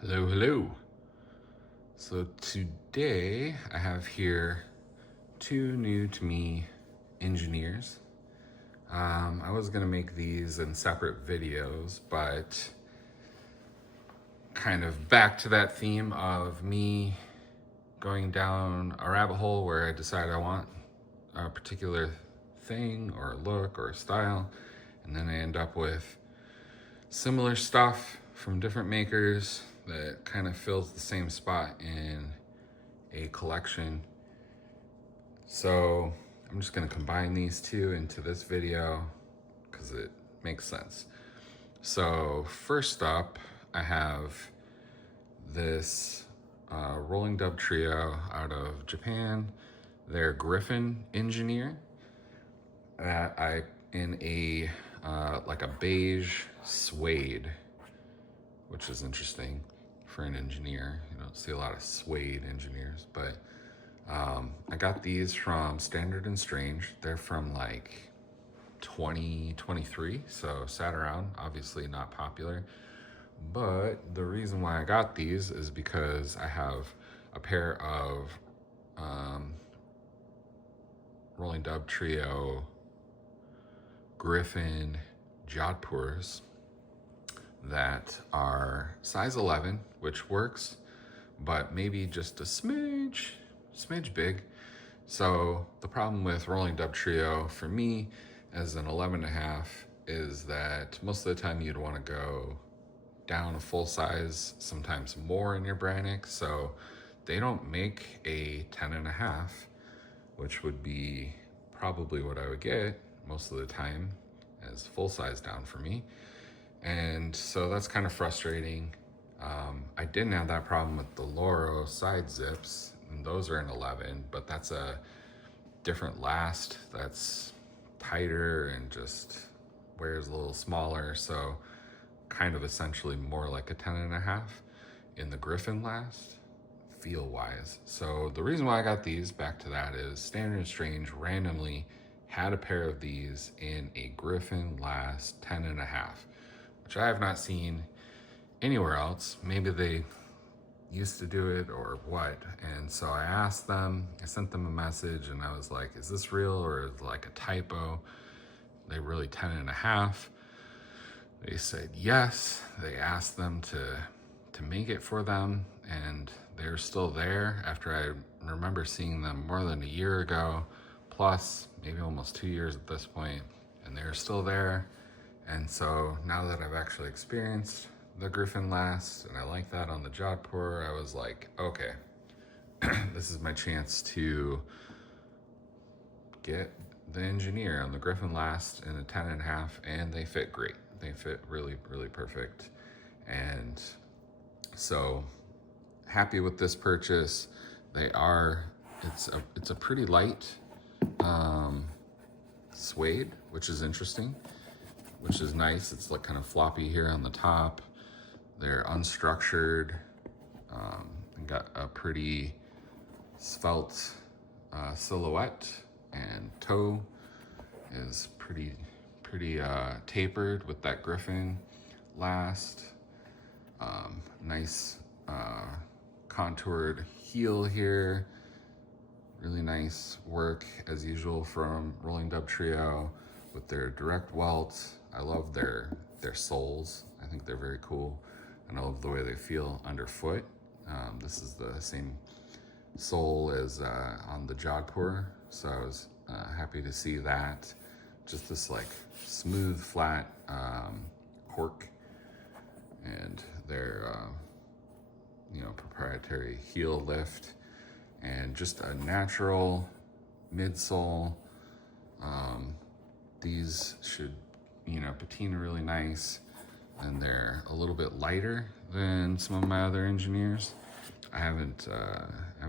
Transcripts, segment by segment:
Hello, hello. So today I have here two new to me engineers. I was gonna make these in separate videos, but kind of back to that theme of me going down a rabbit hole where I decide I want a particular thing or a look or a style, and then I end up with similar stuff from different makers that kind of fills the same spot in a collection. So I'm just going to combine these two into this video because it makes sense. So first up, I have this rolling dub trio out of Japan. They're Griffin engineer that I in a like a beige suede, which is interesting for an engineer. You don't see a lot of suede engineers, but I got these from Standard and Strange. They're from like 2023, so sat around, obviously not popular. But the reason why I got these is because I have a pair of Rolling Dub Trio Griffin Jodhpurs that are size 11, which works, but maybe just a smidge big. So the problem with Rolling Dub Trio for me as an 11.5 is that most of the time you'd want to go down a full size, sometimes more in your Brannick. So they don't make a 10.5, which would be probably what I would get most of the time as full size down for me. And so that's kind of frustrating. I didn't have that problem with the Loro side zips, and those are an 11, but that's a different last that's tighter and just wears a little smaller. So kind of essentially more like a 10.5 in the Griffin last, feel wise. So the reason why I got these, back to that, is Standard and Strange randomly had a pair of these in a Griffin last 10.5, which I have not seen anywhere else. Maybe they used to do it or what. And so I asked them, I sent them a message and I was like, is this real or is it like a typo? They really 10.5. They said yes. They asked them to make it for them, and they're still there after I remember seeing them more than a year ago, plus maybe almost 2 years at this point, and they're still there. And so now that I've actually experienced the Griffin last, and I like that on the Jodhpur, I was like, okay, this is my chance to get the engineer on the Griffin last in a 10.5, and they fit great. They fit really, really perfect. And so happy with this purchase. It's a pretty light suede, which is interesting, which is nice. It's like kind of floppy here on the top. They're unstructured, and got a pretty svelte silhouette, and toe is pretty tapered with that Griffin last. Nice contoured heel here. Really nice work as usual from Rolling Dub Trio with their direct welt. I love their soles. I think they're very cool, and I love the way they feel underfoot. This is the same sole as on the Jodhpur, so I was happy to see that. Just this like smooth, flat cork, and their proprietary heel lift, and just a natural midsole. These should patina really nice, and they're a little bit lighter than some of my other engineers. I haven't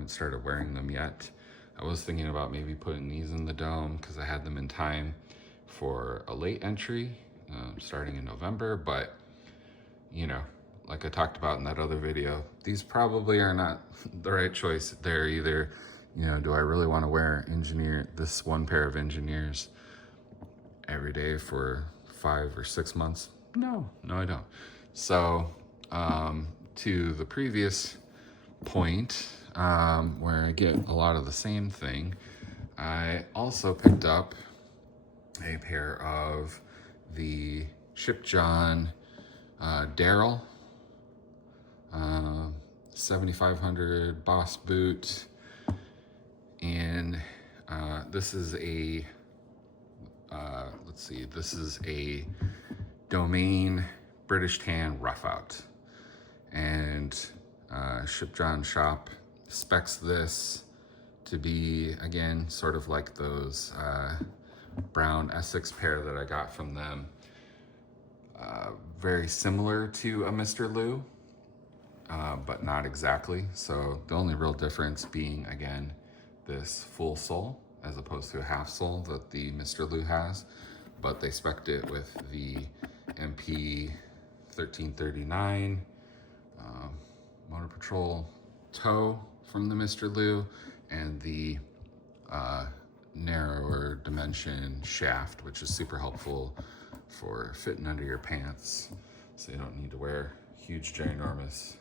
started wearing them yet. I was thinking about maybe putting these in the dome because I had them in time for a late entry starting in November, but like I talked about in that other video, these probably are not the right choice. They're either, do I really want to wear this one pair of engineers every day for 5 or 6 months? No, I don't. So to the previous point, where I get a lot of the same thing, I also picked up a pair of the Ship John Derroll 7500 Boss boot, and this is a let's see, this is a Domain British Tan Roughout, and Ship John shop specs this to be, again, sort of like those brown Essex pair that I got from them. Very similar to a Mr. Lou, but not exactly. So the only real difference being, again, this full sole as opposed to a half sole that the Mr. Lou has, but they spec'd it with the MP 1339 Motor Patrol toe from the Mr. Lou, and the narrower dimension shaft, which is super helpful for fitting under your pants, so you don't need to wear huge, ginormous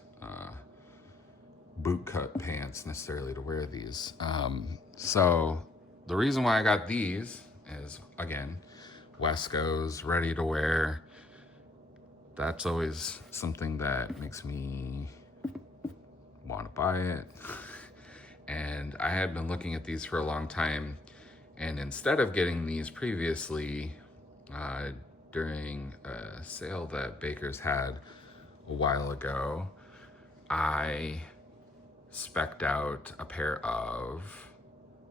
boot cut pants necessarily to wear these. So the reason why I got these is, again, Wesco's ready to wear. That's always something that makes me want to buy it. And I had been looking at these for a long time, and instead of getting these previously, during a sale that Baker's had a while ago, I spec'd out a pair of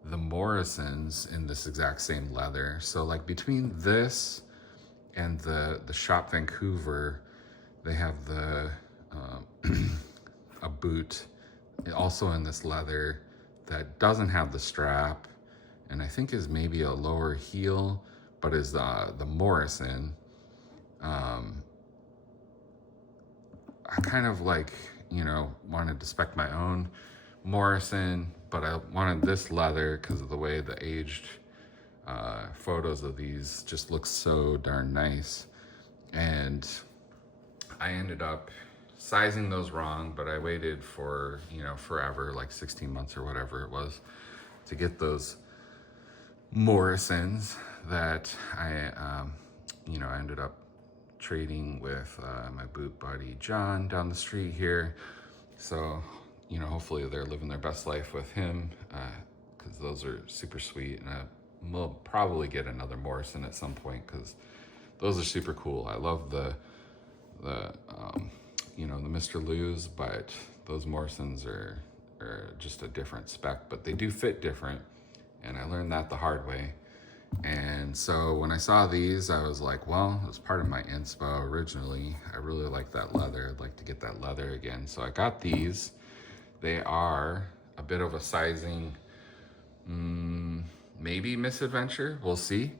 the Morrisons in this exact same leather. So like between this and the Shop Vancouver, they have the a boot also in this leather that doesn't have the strap, and I think is maybe a lower heel, but is the Morrison. I kind of like, you know, wanted to spec my own Morrison, but I wanted this leather because of the way the aged photos of these just look so darn nice. And I ended up sizing those wrong, but I waited for, you know, forever, like 16 months or whatever it was, to get those Morrisons that I, you know, I ended up trading with my boot buddy John down the street here. So, you know, hopefully they're living their best life with him, because those are super sweet, and we'll probably get another Morrison at some point because those are super cool. I love the you know, the Mr. Lou's, but those Morrisons are just a different spec, but they do fit different, and I learned that the hard way. And so when I saw these, I was like, well, it was part of my inspo originally. I really like that leather. I'd like to get that leather again. So I got these. They are a bit of a sizing, maybe misadventure. We'll see.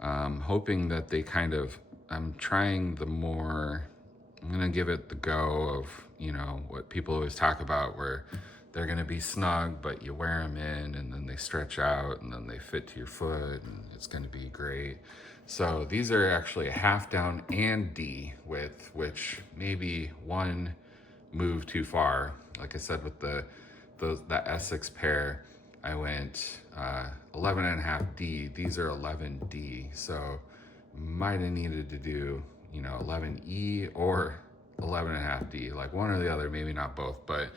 Hoping that they kind of, I'm trying the more, I'm gonna give it the go of, you know, what people always talk about, where they're gonna be snug, but you wear them in and then they stretch out and then they fit to your foot and it's gonna be great. So these are actually a half down and D width, which maybe one move too far. Like I said, with that Essex pair, I went 11.5 D. These are 11D. So might have needed to do, you know, 11E or 11.5 D, like one or the other, maybe not both, but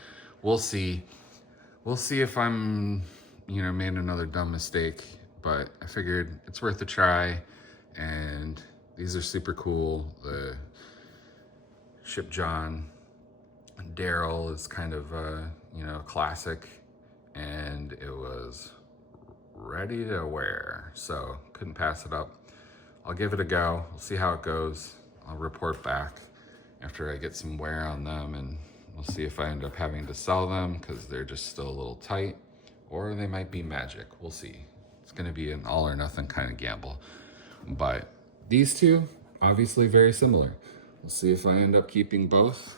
we'll see. We'll see if I'm, you know, made another dumb mistake, but I figured it's worth a try, and these are super cool. The Ship John Derroll is kind of a, you know, classic, and it was ready to wear, so couldn't pass it up. I'll give it a go. We'll see how it goes. I'll report back after I get some wear on them, and we'll see if I end up having to sell them because they're just still a little tight, or they might be magic. We'll see. It's going to be an all or nothing kind of gamble. But these two, obviously very similar. We'll see if I end up keeping both.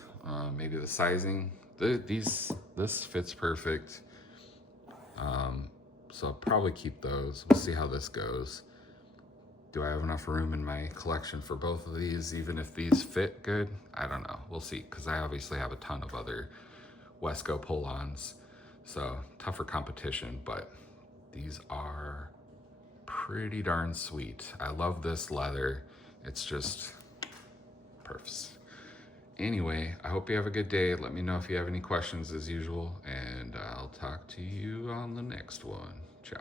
Maybe the sizing. This fits perfect. So I'll probably keep those. We'll see how this goes. Do I have enough room in my collection for both of these, even if these fit good? I don't know. We'll see, because I obviously have a ton of other Wesco pull-ons, so tougher competition, but these are pretty darn sweet. I love this leather. It's just perfect. Anyway, I hope you have a good day. Let me know if you have any questions as usual, and I'll talk to you on the next one. Ciao.